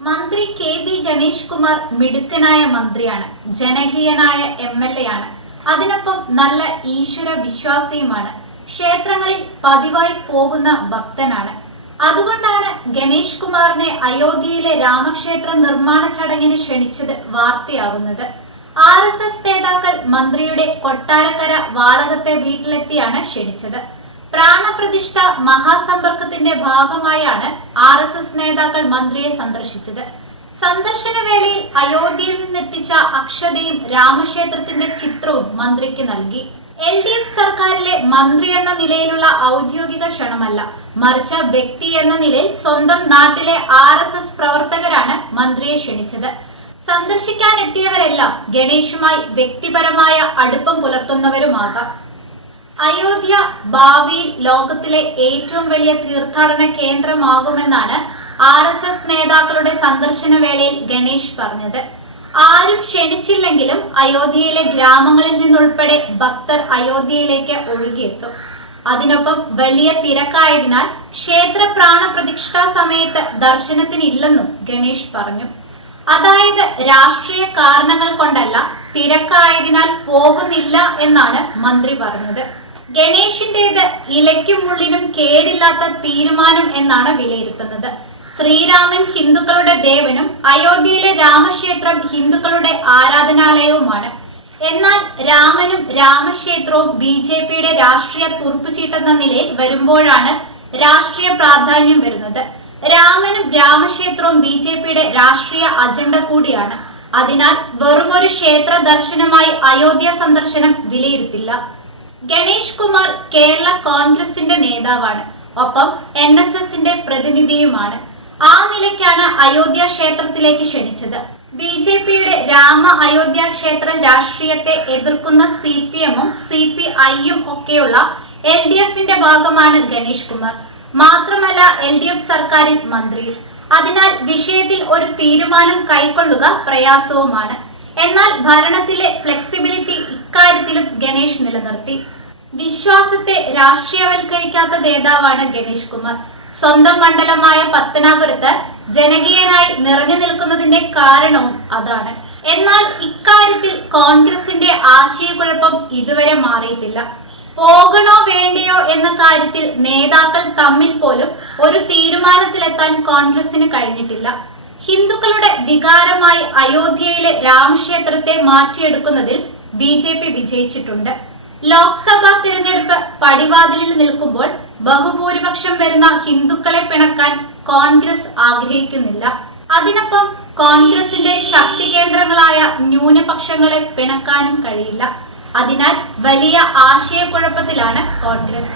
മന്ത്രി കെ.ബി. ഗണേഷ് കുമാർ മിടുക്കനായ മന്ത്രിയാണ്, ജനകീയനായ എം.എൽ.എ. ആണ്. അതിനൊപ്പം നല്ല ഈശ്വര വിശ്വാസിയുമാണ്. ക്ഷേത്രങ്ങളിൽ പതിവായി പോകുന്ന ഭക്തനാണ്. അതുകൊണ്ടാണ് ഗണേഷ് കുമാറിനെ അയോധ്യയിലെ രാമക്ഷേത്ര നിർമ്മാണ ചടങ്ങിന് ക്ഷണിച്ചത് വാർത്തയാകുന്നത്. RSS നേതാക്കൾ മന്ത്രിയുടെ കൊട്ടാരക്കര വാളകത്തെ വീട്ടിലെത്തിയാണ് ക്ഷണിച്ചത്. പ്രാണപ്രതിഷ്ഠ മഹാസമ്പർക്കത്തിന്റെ ഭാഗമായാണ് RSS നേതാക്കൾ മന്ത്രിയെ സന്ദർശിച്ചത്. സന്ദർശന വേളയിൽ അയോധ്യയിൽ നിന്നെത്തിച്ച അക്ഷതയും രാമക്ഷേത്രത്തിന്റെ ചിത്രവും മന്ത്രിക്ക് നൽകി. LDF സർക്കാരിലെ മന്ത്രി എന്ന നിലയിലുള്ള ഔദ്യോഗിക ക്ഷണമല്ല, മറിച്ച് വ്യക്തി എന്ന നിലയിൽ സ്വന്തം നാട്ടിലെ RSS പ്രവർത്തകരാണ് മന്ത്രിയെ ക്ഷണിച്ചത്. സന്ദർശിക്കാൻ എത്തിയവരെല്ലാം ഗണേഷുമായി വ്യക്തിപരമായ അടുപ്പം പുലർത്തുന്നവരുമാകാം. അയോധ്യ ഭാവിയിൽ ലോകത്തിലെ ഏറ്റവും വലിയ തീർത്ഥാടന കേന്ദ്രമാകുമെന്നാണ് RSS നേതാക്കളുടെ സന്ദർശന വേളയിൽ ഗണേഷ് പറഞ്ഞത്. ആരും ക്ഷണിച്ചില്ലെങ്കിലും അയോധ്യയിലെ ഗ്രാമങ്ങളിൽ നിന്നുൾപ്പെടെ ഭക്തർ അയോധ്യയിലേക്ക് ഒഴുകിയെത്തും. അതിനൊപ്പം വലിയ തിരക്കായതിനാൽ ക്ഷേത്ര പ്രാണപ്രതിഷ്ഠാ സമയത്ത് ദർശനത്തിനില്ലെന്നും ഗണേഷ് പറഞ്ഞു. അതായത് രാഷ്ട്രീയ കാരണങ്ങൾ കൊണ്ടല്ല, തിരക്കായതിനാൽ പോകുന്നില്ല എന്നാണ് മന്ത്രി പറഞ്ഞത്. ഗണേഷിന്റേത് ഇലയ്ക്കും മുള്ളിനും കേടില്ലാത്ത തീരുമാനം എന്നാണ് വിലയിരുത്തുന്നത്. ശ്രീരാമൻ ഹിന്ദുക്കളുടെ ദേവനും അയോധ്യയിലെ രാമക്ഷേത്രം ഹിന്ദുക്കളുടെ ആരാധനാലയവുമാണ്. എന്നാൽ രാമനും രാമക്ഷേത്രവും BJPയുടെ രാഷ്ട്രീയ തുറുപ്പുചീട്ടെന്ന നിലയിൽ വരുമ്പോഴാണ് രാഷ്ട്രീയ പ്രാധാന്യം വരുന്നത്. രാമനും രാമക്ഷേത്രവും BJPയുടെ രാഷ്ട്രീയ അജണ്ട കൂടിയാണ്. അതിനാൽ വെറുമൊരു ക്ഷേത്ര ദർശനമായി അയോധ്യ സന്ദർശനം വിലയിരുത്തില്ല. ഗണേഷ് കുമാർ കേരള കോൺഗ്രസിന്റെ നേതാവാണ്, ഒപ്പം NSSന്റെ പ്രതിനിധിയുമാണ്. ആ നിലയ്ക്കാണ് അയോധ്യ ക്ഷേത്രത്തിലേക്ക് ക്ഷണിച്ചത്. BJPയുടെ രാമ അയോധ്യ ക്ഷേത്ര രാഷ്ട്രീയത്തെ എതിർക്കുന്ന CPM-ഉം CPI-യും ഒക്കെയുള്ള LDFന്റെ ഭാഗമാണ് ഗണേഷ് കുമാർ. മാത്രമല്ല LDF സർക്കാരിൽ മന്ത്രിയും. അതിനാൽ വിഷയത്തിൽ ഒരു തീരുമാനം കൈക്കൊള്ളുക പ്രയാസവുമാണ്. എന്നാൽ ഭരണത്തിലെ ഫ്ലെക്സിബിലിറ്റി ഇക്കാര്യത്തിലും ഗണേഷ് നിലനിർത്തി. വിശ്വാസത്തെ രാഷ്ട്രീയവൽക്കരിക്കാത്ത നേതാവാണ് ഗണേഷ് കുമാർ. സ്വന്തം മണ്ഡലമായ പത്തനാപുരത്ത് ജനകീയനായി നിറഞ്ഞു നിൽക്കുന്നതിന്റെ കാരണവും അതാണ്. എന്നാൽ ഇക്കാര്യത്തിൽ കോൺഗ്രസിന്റെ ആശയക്കുഴപ്പം ഇതുവരെ മാറിയിട്ടില്ല. പോകണോ വേണ്ടയോ എന്ന കാര്യത്തിൽ നേതാക്കൾ തമ്മിൽ പോലും ഒരു തീരുമാനത്തിലെത്താൻ കോൺഗ്രസിന് കഴിഞ്ഞിട്ടില്ല. ഹിന്ദുക്കളുടെ വികാരമായി അയോധ്യയിലെ രാമക്ഷേത്രത്തെ മാറ്റിയെടുക്കുന്നതിൽ BJP വിജയിച്ചിട്ടുണ്ട്. ലോക്സഭാ തിരഞ്ഞെടുപ്പ് പടിവാതിലിൽ നിൽക്കുമ്പോൾ ബഹുഭൂരിപക്ഷം വരുന്ന ഹിന്ദുക്കളെ പിണക്കാൻ കോൺഗ്രസ് ആഗ്രഹിക്കുന്നില്ല. അതിനൊപ്പം കോൺഗ്രസിന്റെ ശക്തി കേന്ദ്രങ്ങളായ ന്യൂനപക്ഷങ്ങളെ പിണക്കാനും കഴിയില്ല. അതിനാൽ വലിയ ആശയക്കുഴപ്പത്തിലാണ് കോൺഗ്രസ്.